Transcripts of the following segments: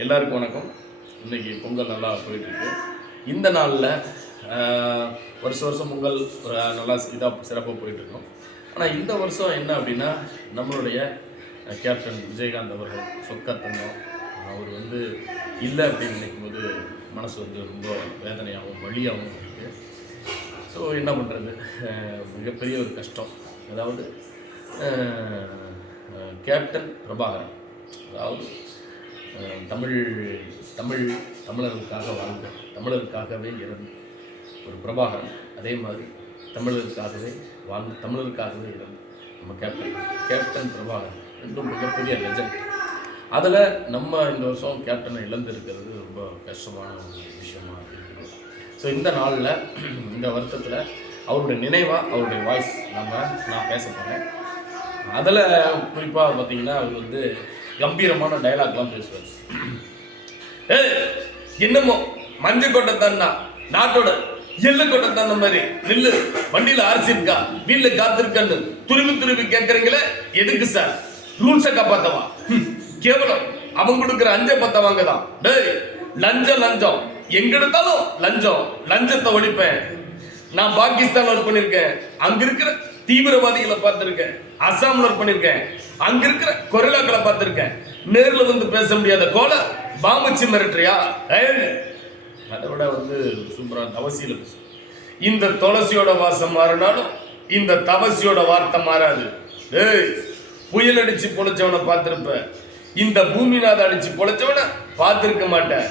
எல்லாருக்கும் வணக்கம். இன்றைக்கி பொங்கல் நல்லா போயிட்டுருக்கு. இந்த நாளில் வருஷம் பொங்கல் ஒரு நல்லா சிறப்பாக போயிட்டுருக்கோம். ஆனால் இந்த வருஷம் என்ன அப்படின்னா, நம்மளுடைய கேப்டன் விஜயகாந்த் அவர்கள் சொக்கத்தங்கம் அவர் இல்லை அப்படின்னு நினைக்கும்போது மனசு ரொம்ப வேதனையாகவும் வழியாகவும் இருக்குது. ஸோ என்ன பண்ணுறது, மிகப்பெரிய ஒரு கஷ்டம். அதாவது கேப்டன் பிரபாகரன், அதாவது தமிழர்களுக்காக வாழ்ந்த, தமிழருக்காகவே இறந்த ஒரு பிரபாகரன். அதே மாதிரி தமிழருக்காகவே வாழ்ந்து தமிழருக்காகவே இறந்த நம்ம கேப்டன் பிரபாகரன் ரெண்டும் மிகப்பெரிய லெஜண்ட். அதில் நம்ம இந்த வருஷம் கேப்டனை இழந்திருக்கிறது ரொம்ப கஷ்டமான ஒரு விஷயமா இருக்குது. ஸோ இந்த நாளில், இந்த வருத்தத்தில் அவருடைய நினைவாக அவருடைய வாய்ஸ் நான் பேச போகிறேன். அதில் குறிப்பாக பார்த்தீங்கன்னா அவர் கம்பீரமான டைலாக்லாம் பேசுவார். என்னமோ மஞ்சள் கொட்டை தண்ணா நாட்டோட எள்ளு கொட்டை தண்ண மாதிரி நெல்லு வண்டியில் அரிசி இருக்கா வீட்டில் காத்திருக்கன்னு துருவி கேட்குறீங்களே, எதுக்கு சார்? ரூல்ஸை காப்பாத்தவா? கேவலம் அவங்க கொடுக்குற 5-10 வாங்கதான். லஞ்சம் எங்க எடுத்தாலும் லஞ்சத்தை ஒழிப்பேன். நான் பாகிஸ்தான் ஒர்க் பண்ணிருக்கேன், அங்க இருக்கிற தீவிரவாதிகளை பார்த்திருக்கேன். அசாம்ல ஒர்க் பண்ணிருக்கேன், அங்க இருக்கிற கொரில்லாக்களை பார்த்திருக்கேன். நேர்ல பேச முடியாத கோல பாம்புச்சு மிரட்டுறியா? அதை விட சூப்பரா தவசியில பேசு. இந்த துளசியோட வாசம் மாறினாலும் இந்த தவசியோட வார்த்தை மாறாது. புயல் அடிச்சு பொழைச்சவனை பார்த்திருப்ப, இந்த பூமிநாத அடிச்சு பொழைச்சவனை பார்த்திருக்க மாட்டேன்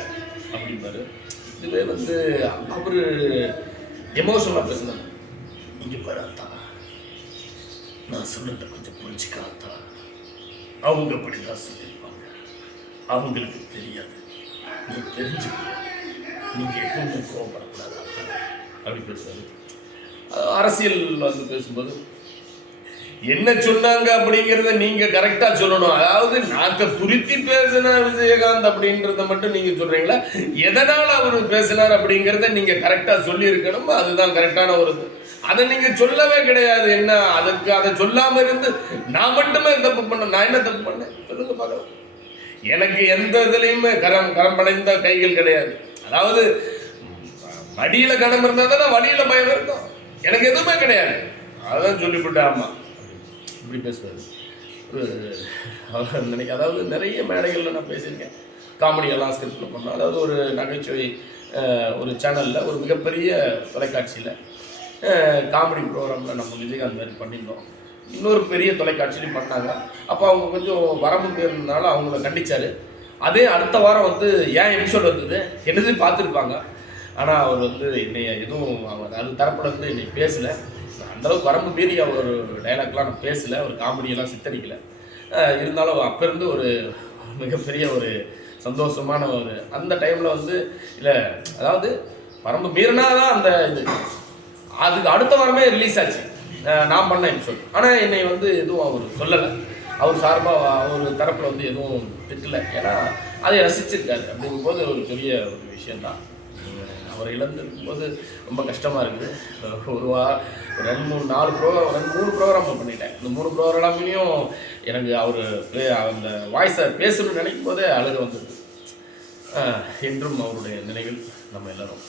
அப்படின்னாரு. இதுவே அவரு எமோஷனலா பேசுனாங்க. இங்க பாராத்தா, நான் சொல்றத கொஞ்சம் புரிஞ்சுக்காத்தா. அவங்க அப்படிதான் சொல்லியிருப்பாங்க, அவங்களுக்கு தெரியாது, நீ தெரிஞ்சுக்க, நீங்க எப்பவுமே கோவப்படக்கூடாது அப்படி பேசுறாரு. அரசியல் பேசும்போது என்ன சொன்னாங்க அப்படிங்கிறத நீங்க கரெக்டா சொல்லணும். அதாவது நாக்க துருத்தி பேசின விஜயகாந்த் அப்படின்றத மட்டும் நீங்க சொல்றீங்களா? எதனால அவர் பேசினார் அப்படிங்கிறத நீங்க கரெக்டா சொல்லி இருக்கணும். அதுதான் கரெக்டான ஒரு அதை நீங்க சொல்லவே கிடையாது. என்ன அதை சொல்லாம இருந்து நான் மட்டுமே தப்பு பண்ண, நான் என்ன தப்பு பண்ணேன் சொல்லுங்க பார்க்கலாம். எனக்கு எந்த இதுலையுமே கரம் படைந்த கைகள் கிடையாது. அதாவது வடியில கணம் இருந்தா தானே வழியில பயம் இருக்கும். எனக்கு எதுவுமே கிடையாது, அதான் சொல்லிவிட்டேன். ஆமா இப்படி பேசுவாரு. அதாவது நிறைய மேடைகள்ல நான் பேசியிருக்கேன், காமெடியெல்லாம் ஸ்கிரிப்ட்ல பண்ணோம். அதாவது ஒரு நகைச்சுவை ஒரு சேனல்ல, ஒரு மிகப்பெரிய தொலைக்காட்சியில் காமெடி ப்ரோக்ராமில் நம்ம விஜயகாந்த் மாதிரி பண்ணியிருந்தோம். இன்னொரு பெரிய தொலைக்காட்சியிலையும் பண்ணாங்க. அப்போ அவங்க கொஞ்சம் வரம்பு மீறினால அவங்கள கண்டிச்சாரு. அதே அடுத்த வாரம் ஏன் எபிசோட் வந்தது என்னது பார்த்துருப்பாங்க. ஆனால் அவர் என்னை எதுவும் அது தரப்புல என்னை பேசலை. அந்தளவுக்கு வரம்பு மீறி அவர் டைலாக்லாம் நான் பேசலை, ஒரு காமெடியெல்லாம் சித்தரிக்கலை. இருந்தாலும் அப்போ இருந்து ஒரு மிகப்பெரிய ஒரு சந்தோஷமான ஒரு அந்த டைமில் இல்லை, அதாவது வரம்பு மீறினா தான் அந்த இது. அதுக்கு அடுத்த வாரமே ரிலீஸ் ஆச்சு நான் பண்ண எபிசோட். ஆனால் என்னை எதுவும் அவர் சொல்லலை, அவர் சார்பாக அவர் தரப்பில் எதுவும் திட்டலை. ஏன்னா அதை ரசிச்சிருக்காரு. அப்படிங்கும்போது ஒரு பெரிய ஒரு விஷயந்தான். அவரை இழந்திருக்கும் போது ரொம்ப கஷ்டமாக இருக்குது. ஒரு 2-3 ப்ரோக்ராம் பண்ணிட்டேன். இந்த 3 ப்ரோக்ராம்லையும் எனக்கு அவர் அந்த வாய்ஸை பேசணும்னு நினைக்கும் போதே அழுக வந்துருக்கு. என்றும் அவருடைய நினைவில் நம்ம எல்லாரும்